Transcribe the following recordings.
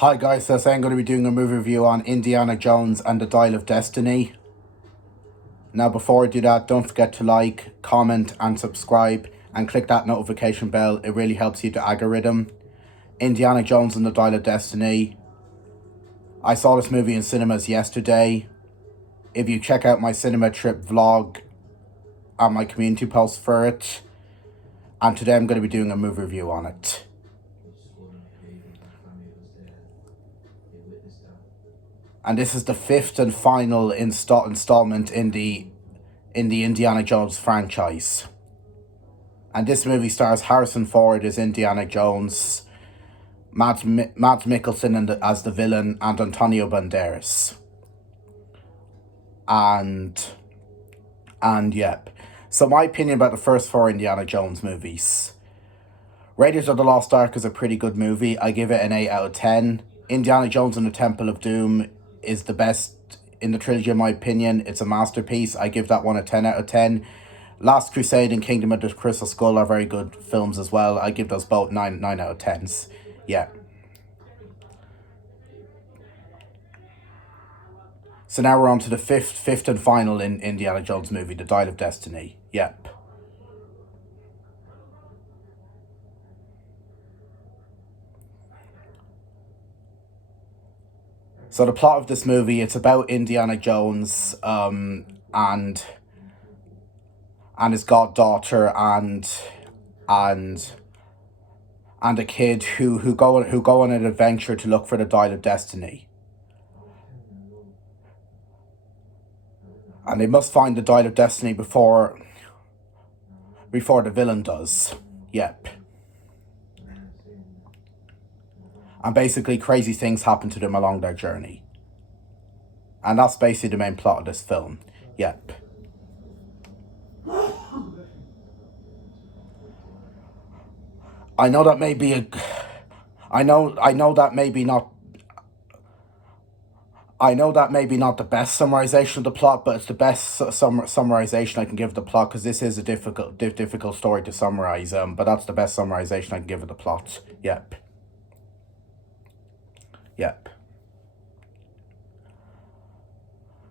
Hi guys, so I'm going to be doing a movie review on Indiana Jones and the Dial of Destiny. Now before I do that, don't forget to like, comment and subscribe and click that notification bell. It really helps you the algorithm. Indiana Jones and the Dial of Destiny. I saw this movie in cinemas yesterday. If you check out my cinema trip vlog and my community post for it, and today I'm going to be doing a movie review on it. And this is the fifth and final installment in the Indiana Jones franchise. And this movie stars Harrison Ford as Indiana Jones, Matt Mikkelsen as the villain, and Antonio Banderas. And yep. So my opinion about the first four Indiana Jones movies. Raiders of the Lost Ark is a pretty good movie. I give it an 8 out of 10. Indiana Jones and the Temple of Doom is the best in the trilogy in my opinion. It's a masterpiece. I give that one a 10 out of 10. Last Crusade and Kingdom of the Crystal Skull are very good films as well. I give those both 9 out of 10s. Yeah. So now we're on to the fifth and final in Indiana Jones movie, The Dial of Destiny. Yep. So the plot of this movie, it's about Indiana Jones and his goddaughter and a kid who go on an adventure to look for the Dial of Destiny. And they must find the Dial of Destiny before the villain does. Yep. And basically crazy things happen to them along their journey. And that's basically the main plot of this film. Yep. I know that may be I know that maybe not the best summarization of the plot, but it's the best summarization I can give the plot, because this is a difficult story to summarize. But that's the best summarization I can give of the plot. Yep. Yep.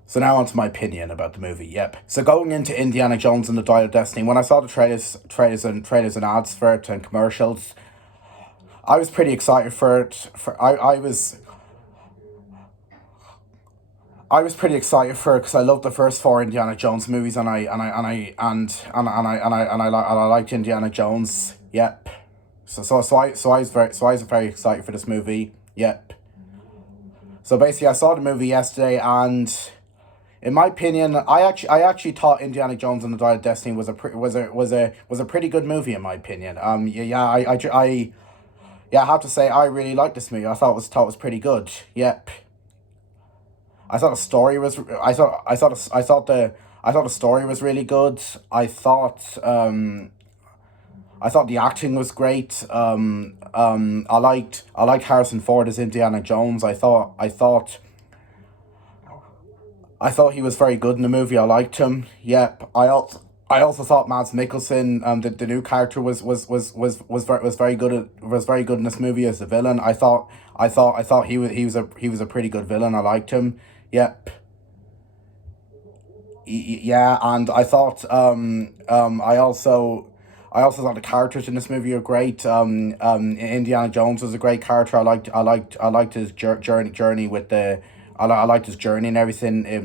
So now on to my opinion about the movie. Yep. So going into Indiana Jones and the Dial of Destiny, when I saw the trailers and ads for it and commercials, I was pretty excited for it. I was pretty excited for it because I loved the first four Indiana Jones movies, and I liked Indiana Jones. Yep. So I was very excited for this movie. Yep. So basically, I saw the movie yesterday, and in my opinion, I actually thought Indiana Jones and the Dial of Destiny was a pretty good movie in my opinion. I have to say I really liked this movie. I thought it was pretty good. Yep. I thought the story was really good. I thought the acting was great. I liked Harrison Ford as Indiana Jones. I thought he was very good in the movie. I liked him. Yep. I also thought Mads Mikkelsen, the new character, was very good in this movie as the villain. I thought he was a pretty good villain. I liked him. Yep. Yeah, and I thought I also thought the characters in this movie are great. Indiana Jones was a great character. I liked his journey with the. I liked his journey and everything. It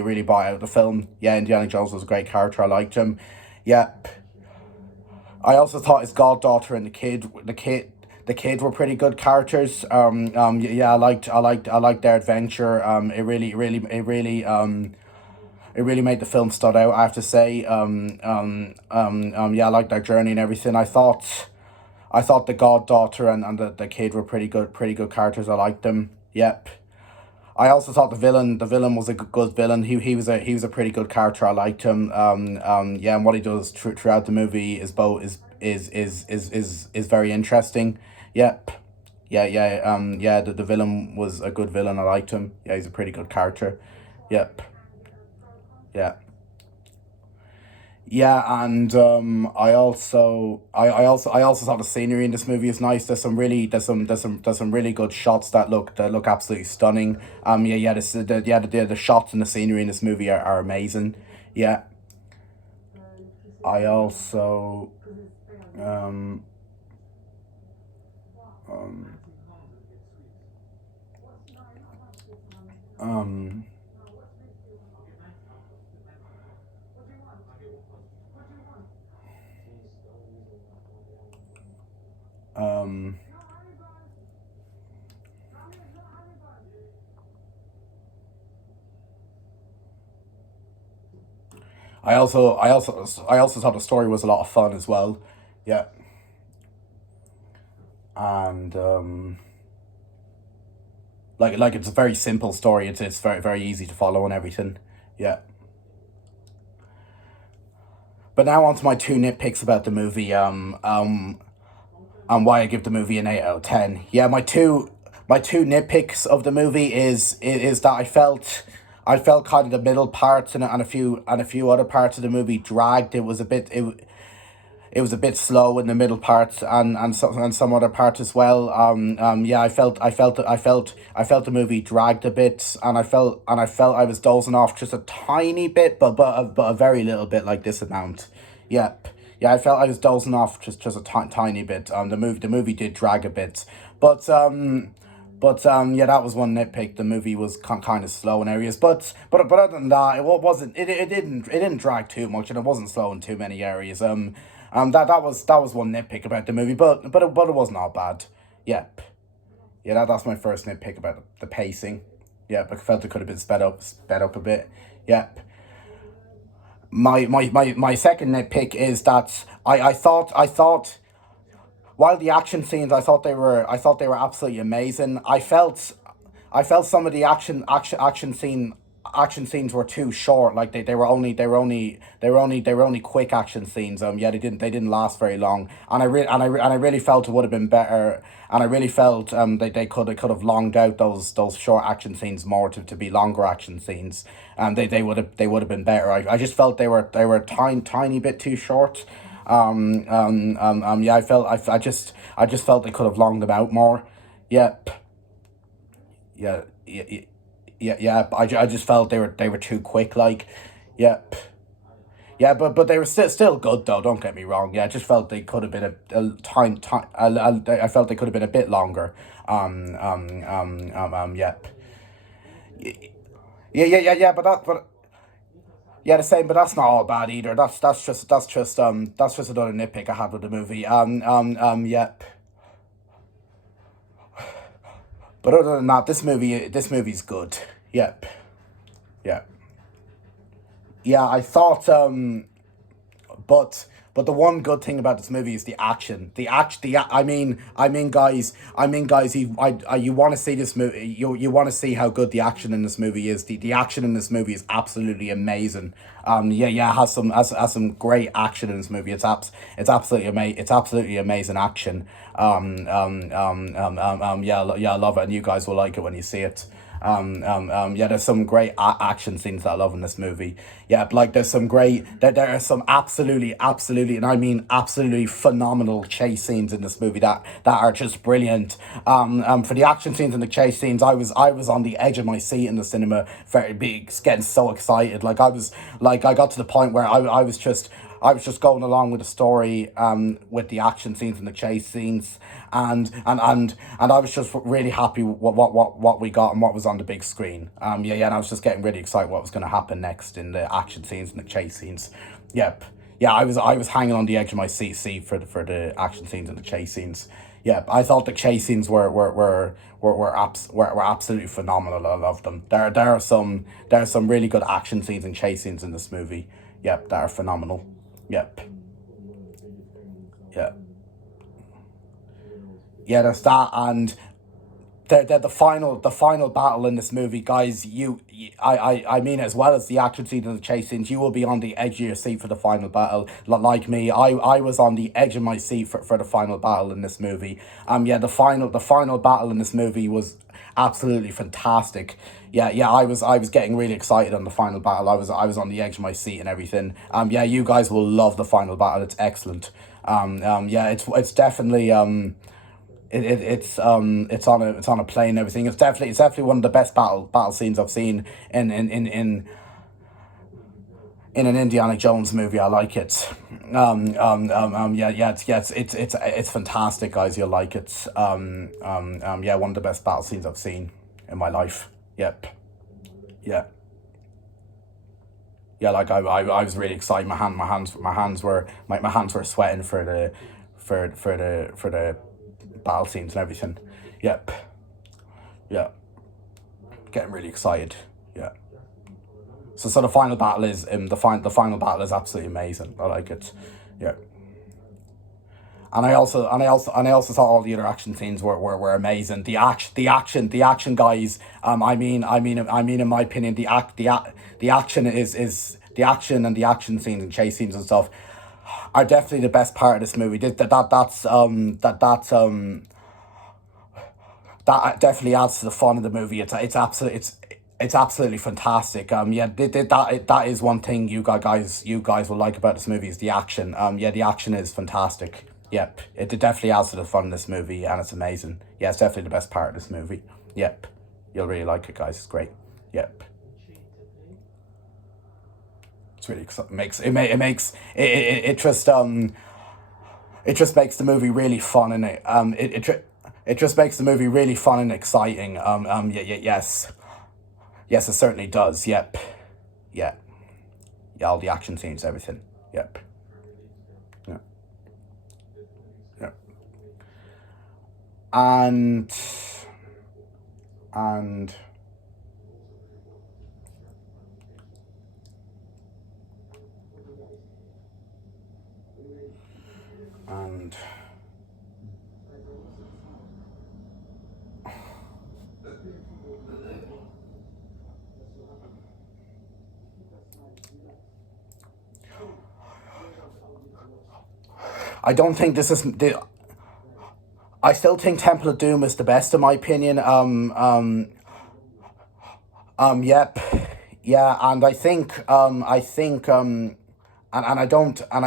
really brought out the film. Yeah, Indiana Jones was a great character. I liked him. Yep. I also thought his goddaughter and the kid were pretty good characters. Yeah, I liked their adventure. It really made the film stood out, I have to say. Yeah, I liked their journey and everything. I thought the goddaughter and the kid were pretty good characters. I liked them. Yep. I also thought the villain was a good villain. He was a pretty good character. I liked him. Yeah, and what he does throughout the movie is very interesting. Yep. Yeah, the villain was a good villain. I liked him. Yeah, he's a pretty good character. Yep. Yeah. Yeah, and I also thought the scenery in this movie is nice. There's some really good shots that look absolutely stunning. The shots and the scenery in this movie are amazing. Yeah, I also um um um um I also thought the story was a lot of fun as well. Yeah, and it's a very simple story. It's very easy to follow and everything. Yeah. But now on to my two nitpicks about the movie. And why I give the movie an 8 out of 10. Yeah, my two nitpicks of the movie is that I felt kind of the middle parts and a few other parts of the movie dragged. It was a bit slow in the middle parts and some other parts as well. Yeah, I felt the movie dragged a bit, and I felt I was dozing off just a tiny bit, but a very little bit, like this amount. Yep. Yeah, I felt I was dozing off just a tiny bit. The movie did drag a bit, but yeah, that was one nitpick. The movie was kind of slow in areas, but other than that, wasn't it didn't drag too much, and it wasn't slow in too many areas. That was one nitpick about the movie, but it wasn't all bad. Yep. Yeah, that's my first nitpick about the pacing. Yeah, I felt it could have been sped up a bit. Yep. My second nitpick is that I thought while the action scenes I thought they were absolutely amazing. I felt some of the action scenes were too short. Like they were only quick action scenes. Yeah, they didn't last very long. And I really felt it would have been better. And I really felt they could have longed out those short action scenes more to be longer action scenes. And they would have been better. I just felt they were tiny bit too short. Yeah, I just felt they could have longed them out more. Yep. Yeah. Yeah. Yeah. I just felt they were too quick. Like, yep. Yeah, but they were still good though. Don't get me wrong. Yeah, I just felt they could have been a time. I felt they could have been a bit longer. Yep. Yeah. But yeah, the same. But that's not all bad either. That's just another nitpick I had with the movie. Yep. But other than that, this movie's good. Yep. Yeah. Yeah, I thought but the one good thing about this movie is the action. I mean, guys, you want to see this movie. You want to see how good the action in this movie is. The action in this movie is absolutely amazing. Yeah, has some great action in this movie. It's absolutely amazing action. Yeah, I love it, and you guys will like it when you see it. Yeah, there's some great action scenes that I love in this movie. Yeah, like there are some absolutely, and I mean absolutely phenomenal chase scenes in this movie that are just brilliant. For the action scenes and the chase scenes, I was on the edge of my seat in the cinema, very big, getting so excited. I got to the point where I was just going along with the story, with the action scenes and the chase scenes, and I was just really happy with what we got and what was on the big screen. And I was just getting really excited what was going to happen next in the action scenes and the chase scenes. Yep. Yeah, I was hanging on the edge of my seat for the action scenes and the chase scenes. Yeah, I thought the chase scenes were absolutely phenomenal. I love them. There are some really good action scenes and chase scenes in this movie. Yep, that are phenomenal. Yep. Yeah. Yeah, there's that, and the final battle in this movie, guys. I mean, as well as the action scenes and the chase scenes, you will be on the edge of your seat for the final battle. Like me, I was on the edge of my seat for the final battle in this movie. Yeah, the final battle in this movie was absolutely fantastic. Yeah, yeah, I was getting really excited on the final battle. I was on the edge of my seat and everything. Yeah, you guys will love the final battle. It's excellent. Yeah, it's definitely it's on a plane and everything. It's definitely one of the best battle scenes I've seen in an Indiana Jones movie. I like it. Yeah, yeah, it's fantastic, guys. You'll like it. Yeah, one of the best battle scenes I've seen in my life. Yep. Yeah. Yeah, like I was really excited. My hands were sweating for the battle scenes and everything. Yep. Yeah. Getting really excited. Yeah. So the final battle is the final battle is absolutely amazing. I like it. Yeah. And I also thought all the other action scenes were amazing. The action guys. I mean, in my opinion, the action the action and the action scenes and chase scenes and stuff are definitely the best part of this movie. That definitely adds to the fun of the movie. It's absolutely fantastic. Yeah, that is one thing you guys will like about this movie is the action. Yeah, the action is fantastic. Yep, it definitely adds to the fun of this movie, and it's amazing. Yeah, it's definitely the best part of this movie. Yep, you'll really like it, guys. It's great. Yep, it's really makes it, it makes it just makes the movie really fun and it just makes the movie really fun and exciting. Yeah, yeah, yes, yes, it certainly does. Yep, yeah, yeah, all the action scenes, everything. Yep, yeah, yeah, and and and I don't think this is the. I still think Temple of Doom is the best in my opinion. Yep, yeah, and and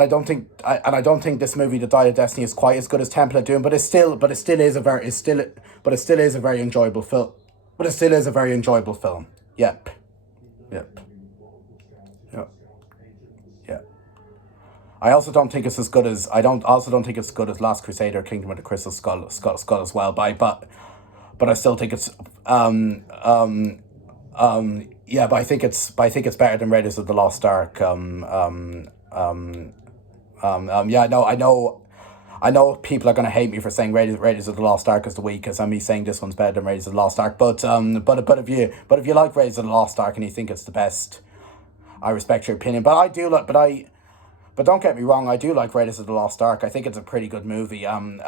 I don't think this movie, The Dial of Destiny, is quite as good as Temple of Doom, but it still is a very, but it still is a very enjoyable film. But it still is a very enjoyable film. Yep, yep, yep, yeah. I don't also don't think it's as good as Last Crusader, Kingdom of the Crystal Skull as well. But I still think it's yeah, but I think it's better than Raiders of the Lost Ark. Yeah, I know people are gonna hate me for saying Raiders of the Lost Ark is the weakest, and me saying this one's better than Raiders of the Lost Ark. But if you like Raiders of the Lost Ark and you think it's the best, I respect your opinion. But don't get me wrong, I do like Raiders of the Lost Ark. I think it's a pretty good movie. In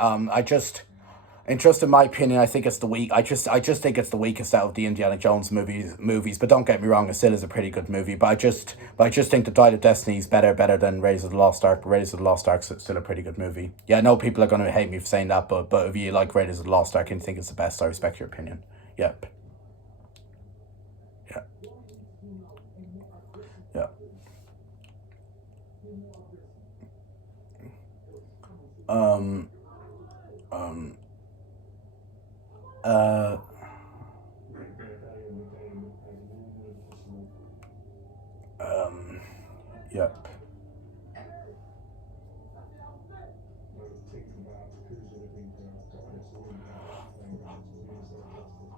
my opinion, I think it's the weak. I just think it's the weakest out of the Indiana Jones movies. But don't get me wrong, it still is a pretty good movie. But I just think the Dial of Destiny is better than Raiders of the Lost Ark. Raiders of the Lost Ark is still a pretty good movie. Yeah, I know people are gonna hate me for saying that, but if you like Raiders of the Lost Ark and think it's the best, I respect your opinion. Yep. Yeah. Yeah. Um. Um. Uh. Um. Yep.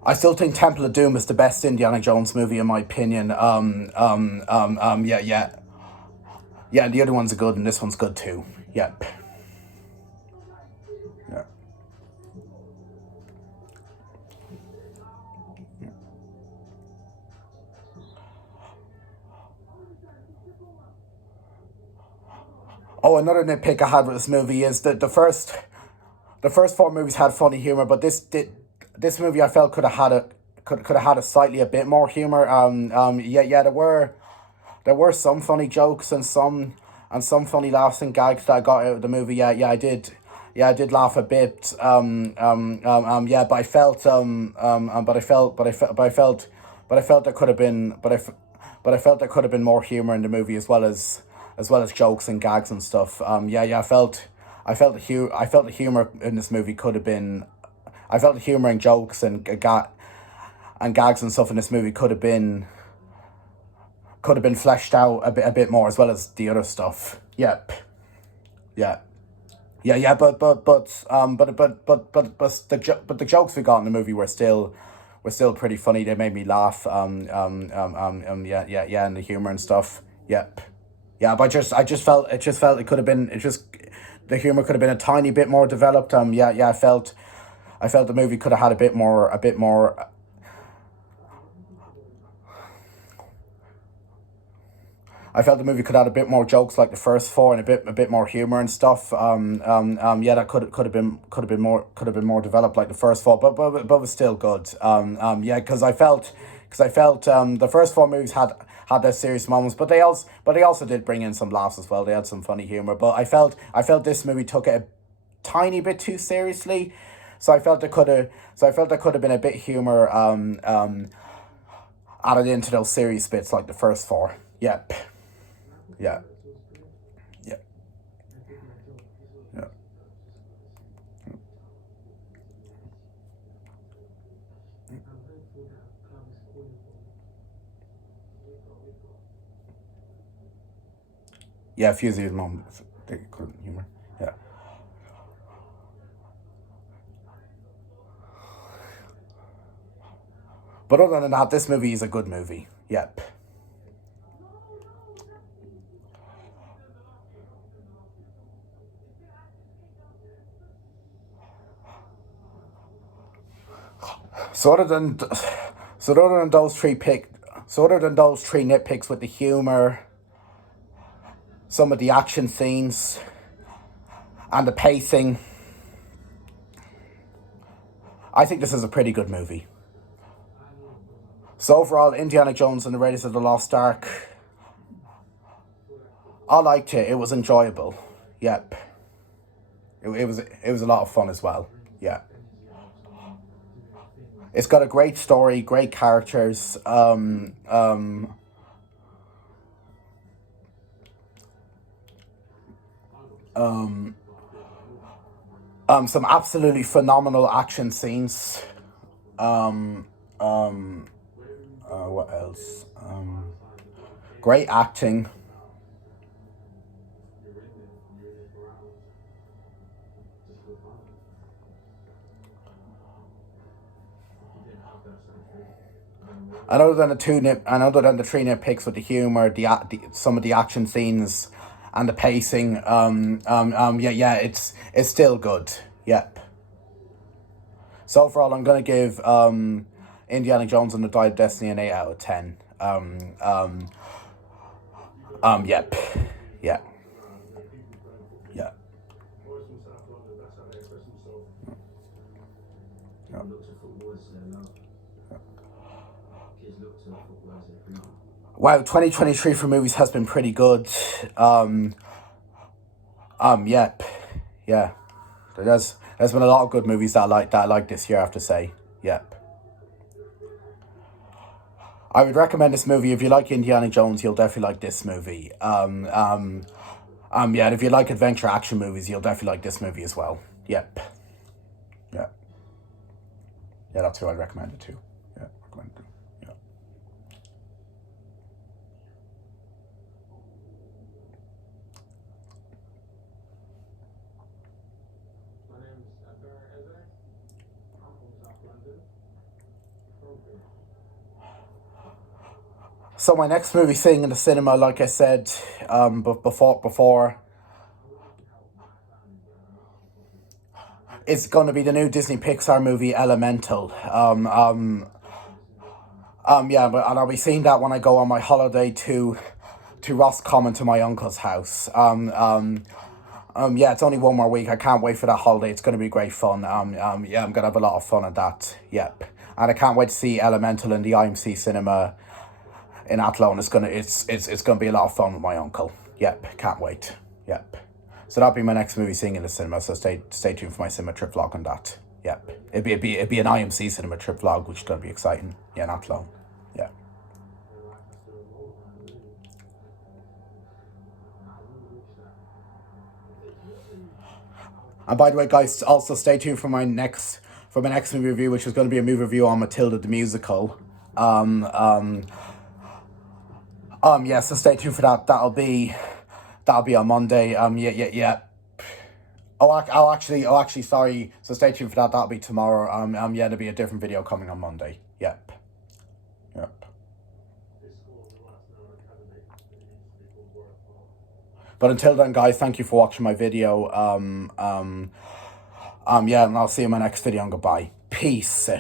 I still think Temple of Doom is the best Indiana Jones movie in my opinion. Yeah, yeah, yeah. And the other ones are good, and this one's good too. Yep. Yeah. Oh, another nitpick I had with this movie is that the first four movies had funny humor, but this movie I felt could have had a slightly a bit more humor. Yeah, yeah. There were some funny jokes and some funny laughs and gags that I got out of the movie. Yeah, yeah, I did. yeah, I did laugh a bit. Yeah, but I felt but I felt there could have been but I felt there could have been more humor in the movie as well as jokes and gags and stuff. I felt the humor in this movie could have been. I felt the humor and jokes and gags and stuff in this movie could have been fleshed out a bit more as well as the other stuff. Yep. Yeah. Yeah, but the jokes we got in the movie were still pretty funny. They made me laugh. Yeah, and the humor and stuff. Yep. Yeah, but I just felt it could have been, the humor could have been a tiny bit more developed. I felt the movie could have had a bit more. I felt the movie could have had a bit more jokes like the first four and a bit more humor and stuff. Yeah, that could have been more developed like the first four, but was still good. Yeah, because I felt the first four movies had their serious moments, but they also did bring in some laughs as well. They had some funny humor, but I felt this movie took it a tiny bit too seriously, so I felt there could have been a bit humor added into those serious bits like the first four. Yep. Yeah. Yeah. Yeah. Yeah, Fusey's mom, they couldn't humor. Yeah. But other than that, this movie is a good movie. Yep. So other than so other than those three pick so other than those three nitpicks with the humor, some of the action scenes, and the pacing, I think this is a pretty good movie. So overall, Indiana Jones and the Raiders of the Lost Ark, I liked it. It was enjoyable. Yep. It was a lot of fun as well. Yeah. It's got a great story, great characters. Some absolutely phenomenal action scenes. Um, um, what else? Great acting. And other than the three nitpicks with the humor, some of the action scenes, and the pacing, yeah, it's still good. Yep. So overall, I'm gonna give Indiana Jones and the Dial of Destiny an 8 out of 10. Yep. Yeah. Yeah. Yeah. Wow, 2023 for movies has been pretty good. Yep. Yeah. There's been a lot of good movies that I like this year, I have to say. Yep. I would recommend this movie. If you like Indiana Jones, you'll definitely like this movie. Yeah, and if you like adventure action movies, you'll definitely like this movie as well. Yep. Yeah. Yeah, that's who I'd recommend it to. Yeah, recommend it. Yeah. So my next movie seeing in the cinema, like I said, before, is going to be the new Disney Pixar movie Elemental. Yeah, and I'll be seeing that when I go on my holiday to Roscommon to my uncle's house. Yeah, it's only one more week. I can't wait for that holiday. It's going to be great fun. Yeah, I'm going to have a lot of fun at that. Yep. And I can't wait to see Elemental in the IMC cinema in Athlone. It's gonna be a lot of fun with my uncle. Yep, can't wait. Yep. So that'll be my next movie seeing in the cinema. So stay tuned for my cinema trip vlog on that. Yep. It'd be an IMC cinema trip vlog, which is gonna be exciting. Yeah, not long. Yeah. And by the way, guys, also stay tuned for my next movie review, which is going to be a movie review on Matilda the musical. Yeah. So stay tuned for that. That'll be on Monday. Yeah. Oh, actually, sorry. So stay tuned for that. That'll be tomorrow. Yeah, there'll be a different video coming on Monday. Yep. Yep. But until then, guys, thank you for watching my video. Yeah, and I'll see you in my next video, and goodbye. Peace.